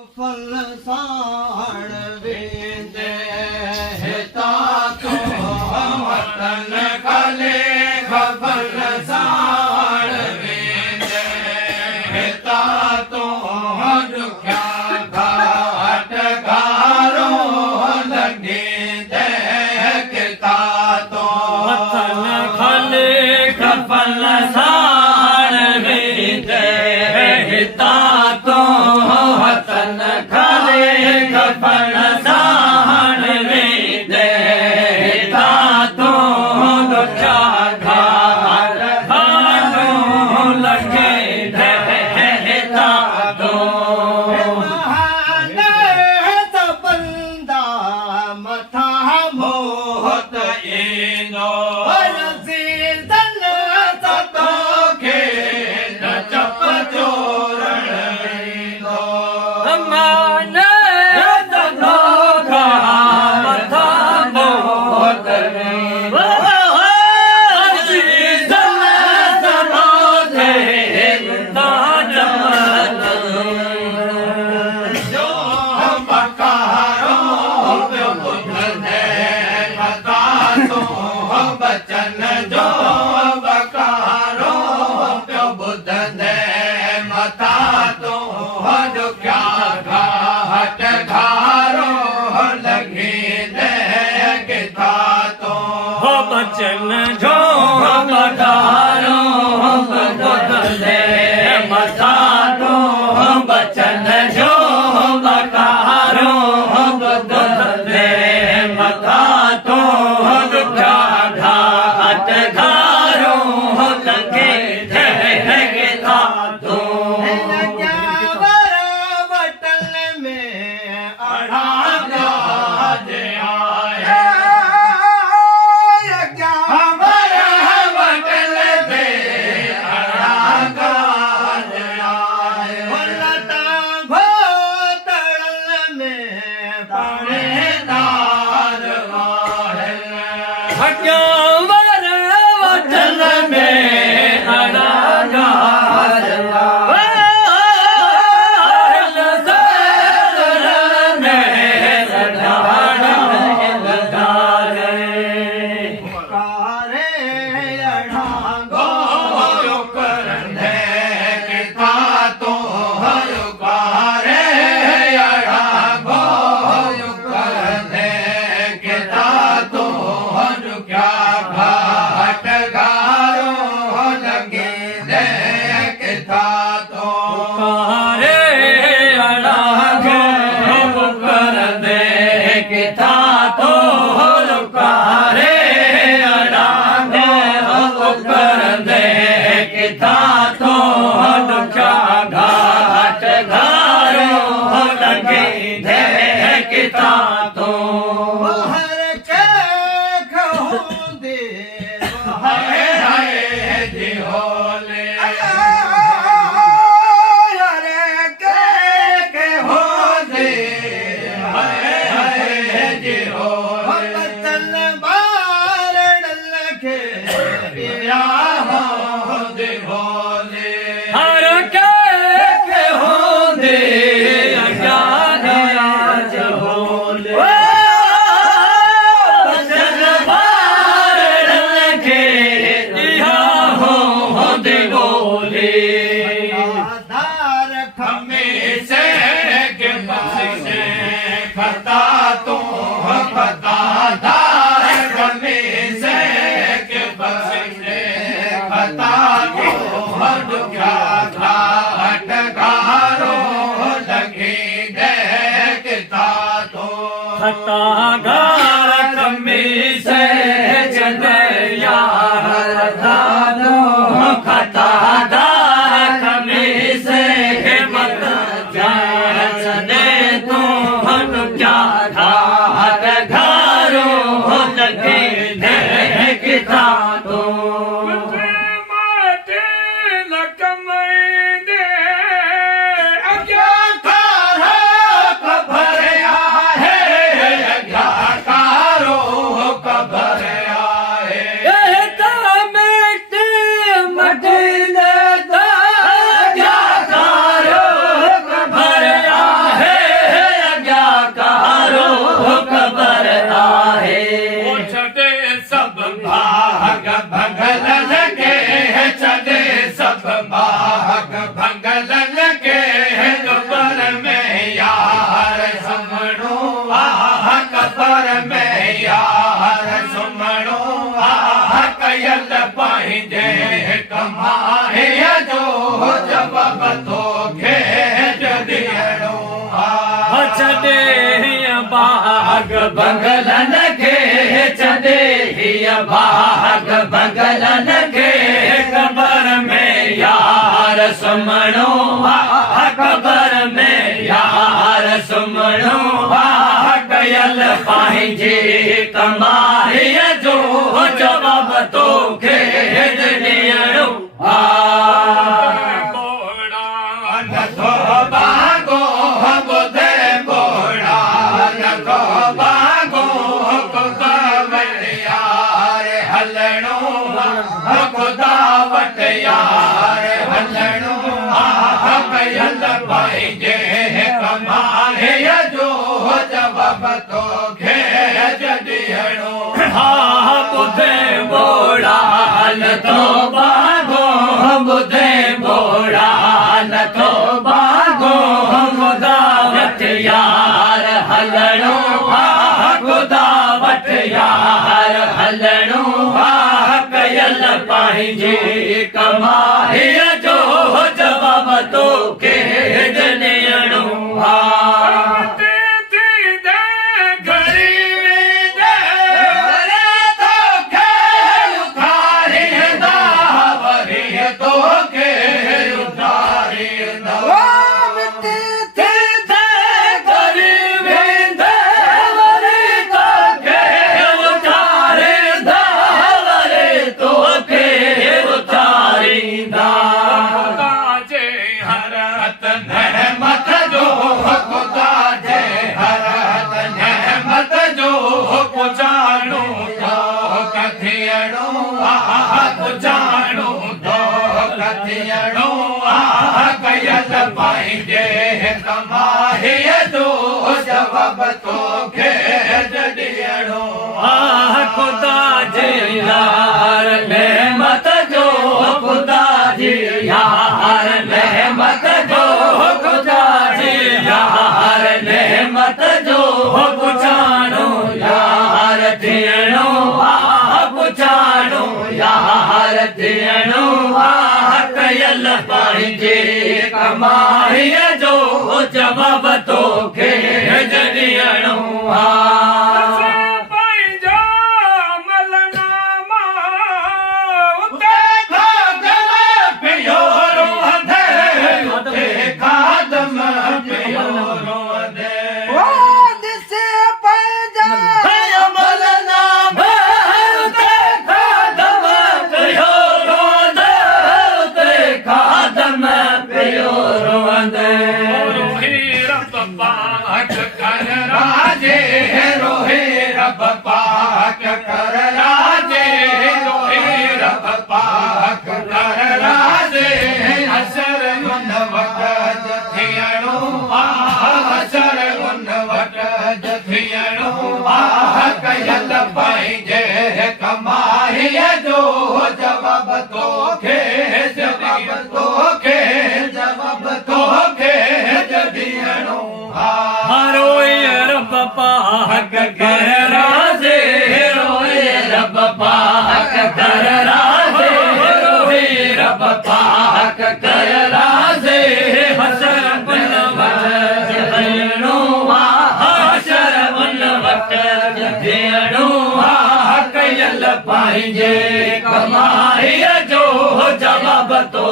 फल साण वेंदे हिता तो वतन खले फल साण वेंदे हिता तो दुखिया घाट घारो लगे दे किता तो वतन खले फल साण वेंदे हिता तो वतन खले फल साण वेंदे हिता तो दुखिया घाट घारो लगे दे हिता तो बहाने त बंदा मथा मोहत ईंदो सीज़न सतो खे न चप चोरण ईंदो माने सतो खा मथा मोहत ईंदो सीज़न सतो खे न चप जो बकारो पियो ॿुधंदे मथा तो बचन जो बकारो पियो ॿुधंदे मथा तो दुखिया घाट घारो लॻी दे किथा तो बचन जो बकारो ॿुधंदे मथा तो बचन जो बकारो ॿुधंदे मथा तो दुखिया घाट घारो लगे दे किथा तो वटल में अड़ा गाज आए वटल में अड़ा गाज आए लता घोतड़ल में पाणेदार आए वटल में अड़ा गाज घाट घारो लगे दे किथा तो रे अड़ा घो कर दे किथा तो रे अड़ा घो कर दे किथा तो दुखिया घाट घारो लगे दे किथा तो हाय हाय जी होले अरे के हो दे हाय हाय जी होले तन बार डल के पिया हो दे होले हर के हो दे अज्ञान आज होले खता तो खता दार गमे से के बसने खता तो दुखिया घाट घारो लगे दे किथा तो खता घार गमे से चले यार दानो खता दार गमे से मत जाने तो क्या घाट घारो लगे दे किथा तो माटे लकमैंदे अज्ञा का भरया है अज्ञा का कमाईअ जो जवाब तोखे ॾियणो आहे। छॾे बाग बंगलन खे, छॾे हीअ बाग बंगलन खे, क़बर में यार सुम्हणो आहे, क़बर में यार सुम्हणो आहे। कयल पंहिंजे कमाईअ जो जवाब तोखे ॾियणो आहे। नथो भागो ॿुधे ॿोड़ा, नथो भागो ख़ुदा वटि यार हलणो आहे, ख़ुदा वटि यार हलणो आहे। कयल पंहिंजे कमाईअ जो जवाब तोखे ॾियणो हा ॿुधे ॿोड़ा नथो भागो, ॿुधे ॿोड़ा नथो भागो, ख़ुदा वटि यार हलणो आहे, ख़ुदा वटि यार हलणो आहे। कयल पंहिंजे कमाईअ जो जवाब तोखे ॾियणो आहे। कयल पंहिंजे कमाईअ जो जवाब तोखे ॾियणो आहे। ख़ुदा जे यार नेमत जो, ख़ुदा जी यार नेमत जो, ख़ुदा जी यार नेमत जो पुछाणो यार थियणो आहे, पुछाणो यार थियणो आहे। कयल पंहिंजे कमाईअ जो जवाब तोखे ॾियणो आहे। पाक कर राजे, रोहे रब पाक कर राजे। असर उन वक़्त थियणो आहे, असर उन वक़्त थियणो आहे। कयल पंहिंजे कमाईअ जो जवाब तोखे, जवाब तोखे, जवाब तोखे ॾियणो आहे। रोए रब पाक कर राजे, रोए रब पाक कर राजे, रोए रब पाक कर राजे। हसर उन वक़्त थियणो आहे, हसर उन वक़्त थियणो आहे। कयल पंहिंजे कमाईअ जो जवाब तो